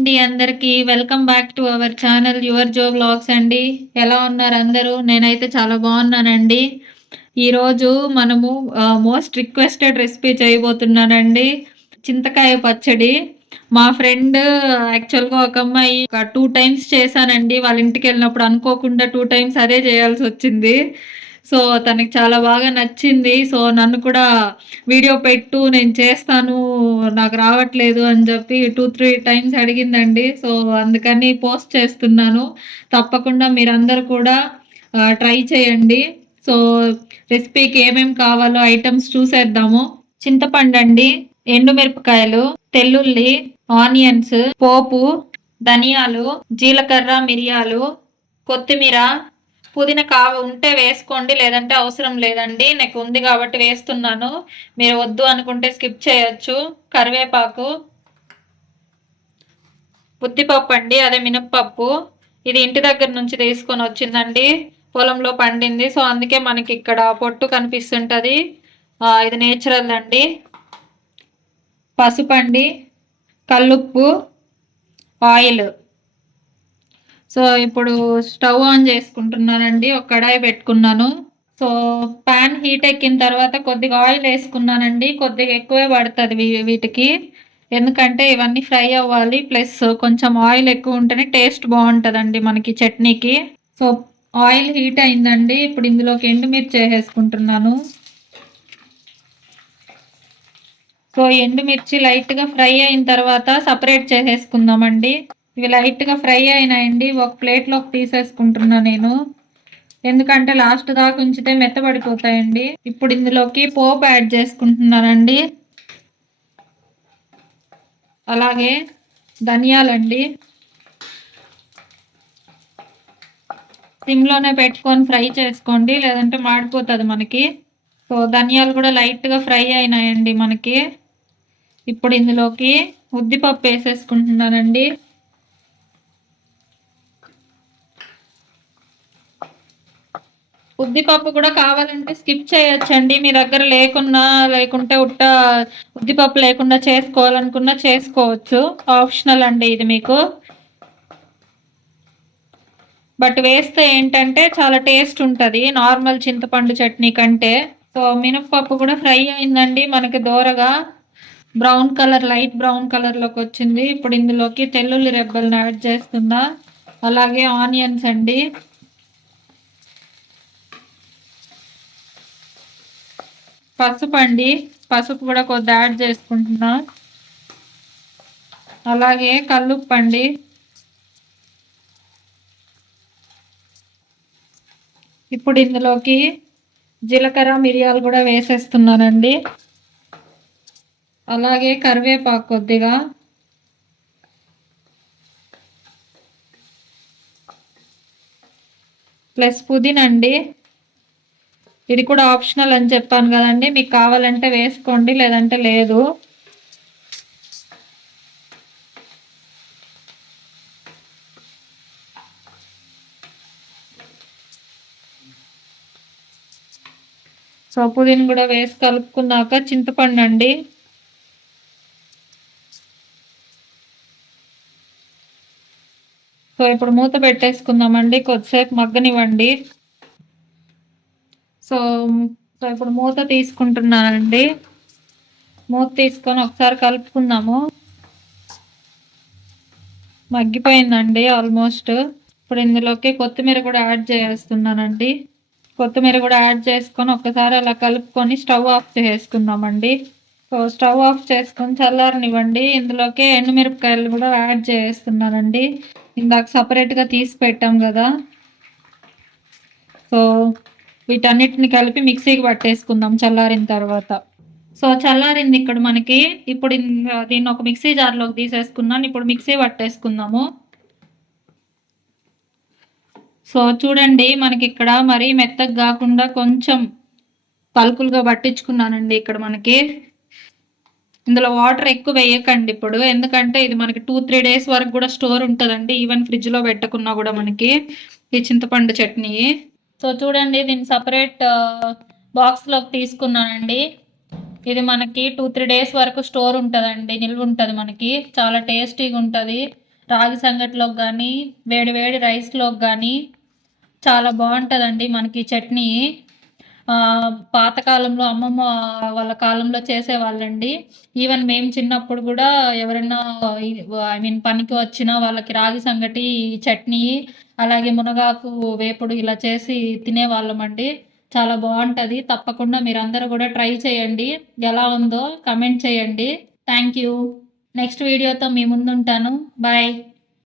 అండి అందరికీ. Welcome back to our channel your Jo vlogs అండి. ఎలా ఉన్నారు అందరూ? నేనైతే చాలా బాగున్నానండి. ఈరోజు మనము మోస్ట్ రిక్వెస్టెడ్ రెసిపీ చేయబోతున్నానండి. చింతకాయ పచ్చడి. మా ఫ్రెండ్ యాక్చువల్‌గా ఒక అమ్మాయి ఒక 2 టైమ్స్ చేశానండి. వాళ్ళ ఇంటికెళ్ళినప్పుడు అనుకోకుండా 2 టైమ్స్ అదే చేయాల్సొచ్చింది. సో, తనకి చాలా బాగా నచ్చింది. సో, నన్ను కూడా వీడియో పెట్టు నేను చేస్తాను, నాకు రావట్లేదు అని చెప్పి 2, 3 టైమ్స్ అడిగిందండి. సో, అందుకని పోస్ట్ చేస్తున్నాను. తప్పకుండా మీరందరూ కూడా ట్రై చేయండి. సో, రెసిపీకి ఏమేం కావాలో ఐటెమ్స్ చూసేద్దాము. చింతపండండి, ఎండుమిరపకాయలు, తెల్లుల్లి, ఆనియన్స్, పోపు, ధనియాలు, జీలకర్ర, మిరియాలు, కొత్తిమీర, పుదీనా ఉంటే వేసుకోండి, లేదంటే అవసరం లేదండి. నాకు ఉంది కాబట్టి వేస్తున్నాను. మీరు వద్దు అనుకుంటే స్కిప్ చేయొచ్చు. కరివేపాకు, ఉద్దిపప్పు అండి, అదే మినప్పప్పు. ఇది ఇంటి దగ్గర నుంచి తీసుకొని వచ్చిందండి, పొలంలో పండింది. సో అందుకే మనకి ఇక్కడ పొట్టు కనిపిస్తుంటుంది. ఇది నేచురల్ అండి. పసుపు అండి, కల్లుప్పు, ఆయిల్. సో ఇప్పుడు స్టవ్ ఆన్ చేసుకుంటున్నానండి. ఒక కడాయి పెట్టుకున్నాను. సో ప్యాన్ హీట్ ఎక్కిన తర్వాత కొద్దిగా ఆయిల్ వేసుకున్నానండి. కొద్దిగా ఎక్కువే పడుతుంది వీటికి, ఎందుకంటే ఇవన్నీ ఫ్రై అవ్వాలి. ప్లస్ కొంచెం ఆయిల్ ఎక్కువ ఉంటేనే టేస్ట్ బాగుంటుందండి మనకి చట్నీకి. సో ఆయిల్ హీట్ అయిందండి. ఇప్పుడు ఇందులోకి ఎండుమిర్చి వేసేసుకుంటున్నాను. సో ఎండుమిర్చి లైట్గా ఫ్రై అయిన తర్వాత సపరేట్ చేసేసుకుందామండి. ఇవి లైట్గా ఫ్రై అయినాయండి. ఒక ప్లేట్లోకి తీసేసుకుంటున్నా నేను, ఎందుకంటే లాస్ట్ దాకా ఉంచితే మెత్తబడిపోతాయండి. ఇప్పుడు ఇందులోకి పోపు యాడ్ చేసుకుంటున్నానండి. అలాగే ధనియాలండి, సిమ్లోనే పెట్టుకొని ఫ్రై చేసుకోండి, లేదంటే మాడిపోతుంది మనకి. సో ధనియాలు కూడా లైట్గా ఫ్రై అయినాయండి మనకి. ఇప్పుడు ఇందులోకి ఉద్దిపప్పు వేసేసుకుంటున్నానండి. ఉద్దిపప్పు కూడా కావాలంటే స్కిప్ చేయొచ్చండి. మీ దగ్గర లేకుంటే ఉట్ట ఉద్దిపప్పు లేకుండా చేసుకోవాలనుకున్నా చేసుకోవచ్చు. ఆప్షనల్ అండి ఇది మీకు. బట్ వేస్తే ఏంటంటే చాలా టేస్ట్ ఉంటుంది నార్మల్ చింతపండు చట్నీ కంటే. సో మినప్పప్పు కూడా ఫ్రై అయిందండి మనకి దోరగా. బ్రౌన్ కలర్, లైట్ బ్రౌన్ కలర్లోకి వచ్చింది. ఇప్పుడు ఇందులోకి తెల్లుల్లి రెబ్బలను యాడ్ చేస్తున్నా. అలాగే ఆనియన్స్ అండి, పసుపు అండి, పసుపు కూడా కొద్దిగా యాడ్ చేసుకుంటున్నా. అలాగే కల్లుప్పు అండి. ఇప్పుడు ఇందులోకి జీలకర్ర, మిరియాలు కూడా వేసేస్తున్నానండి. అలాగే కరివేపాకు కొద్దిగా, ప్లస్ పుదీనా అండి. ఇది కూడా ఆప్షనల్ అని చెప్పాను కదండి, మీకు కావాలంటే వేసుకోండి, లేదంటే లేదు. సో పుదీనా కూడా వేసి కలుపుకున్నాక చింతపండు అండి. సో ఇప్పుడు మూత పెట్టేసుకుందామండి, కొద్దిసేపు మగ్గనివ్వండి. సో సో ఇప్పుడు మూత తీసుకుంటున్నానండి. మూత తీసుకొని ఒకసారి కలుపుకుందాము. మగ్గిపోయిందండి ఆల్మోస్ట్. ఇప్పుడు ఇందులోకి కొత్తిమీర కూడా యాడ్ చేస్తున్నానండి. కొత్తిమీర కూడా యాడ్ చేసుకొని ఒక్కసారి అలా కలుపుకొని స్టవ్ ఆఫ్ చేసుకుందామండి. సో స్టవ్ ఆఫ్ చేసుకొని చల్లారనివ్వండి. ఇందులోకి ఎండుమిరపకాయలు కూడా యాడ్ చేస్తున్నానండి. ఇందాక సపరేట్గా తీసి పెట్టాం కదా. సో వీటన్నిటిని కలిపి మిక్సీకి పట్టేసుకుందాం చల్లారిన తర్వాత. సో చల్లారింది ఇక్కడ మనకి. ఇప్పుడు దీన్ని ఒక మిక్సీ జార్లోకి తీసేసుకున్నాను. ఇప్పుడు మిక్సీ పట్టేసుకుందాము. సో చూడండి మనకి ఇక్కడ మరీ మెత్తగా కాకుండా కొంచెం పలుకులుగా పట్టించుకున్నానండి ఇక్కడ మనకి. ఇందులో వాటర్ ఎక్కువ వేయకండి ఇప్పుడు, ఎందుకంటే ఇది మనకి 2-3 డేస్ వరకు కూడా స్టోర్ ఉంటుందండి, ఈవెన్ ఫ్రిడ్జ్లో పెట్టుకున్నా కూడా మనకి ఈ చింతపండు చట్నీ. సో చూడండి దీన్ని సపరేట్ బాక్స్లోకి తీసుకున్నానండి. ఇది మనకి 2-3 డేస్ వరకు స్టోర్ ఉంటుందండి, నిల్వ ఉంటుంది మనకి. చాలా టేస్టీగా ఉంటుంది. రాగి సంగటిలోకి కానీ వేడి వేడి రైస్లోకి కానీ చాలా బాగుంటుందండి మనకి చట్నీ. పాతకాలంలో అమ్మమ్మ వాళ్ళ కాలంలో చేసేవాళ్ళండి. ఈవెన్ మేము చిన్నప్పుడు కూడా ఎవరైనా ఐ మీన్ పనికి వచ్చినా వాళ్ళకి రాగి సంగటి, చట్నీ, అలాగే మునగాకు వేపుడు ఇలా చేసి తినేవాళ్ళమండి. చాలా బాగుంటుంది. తప్పకుండా మీరందరూ కూడా ట్రై చేయండి. ఎలా ఉందో కమెంట్ చేయండి. Thank you. నెక్స్ట్ వీడియోతో మీ ముందుంటాను. బాయ్.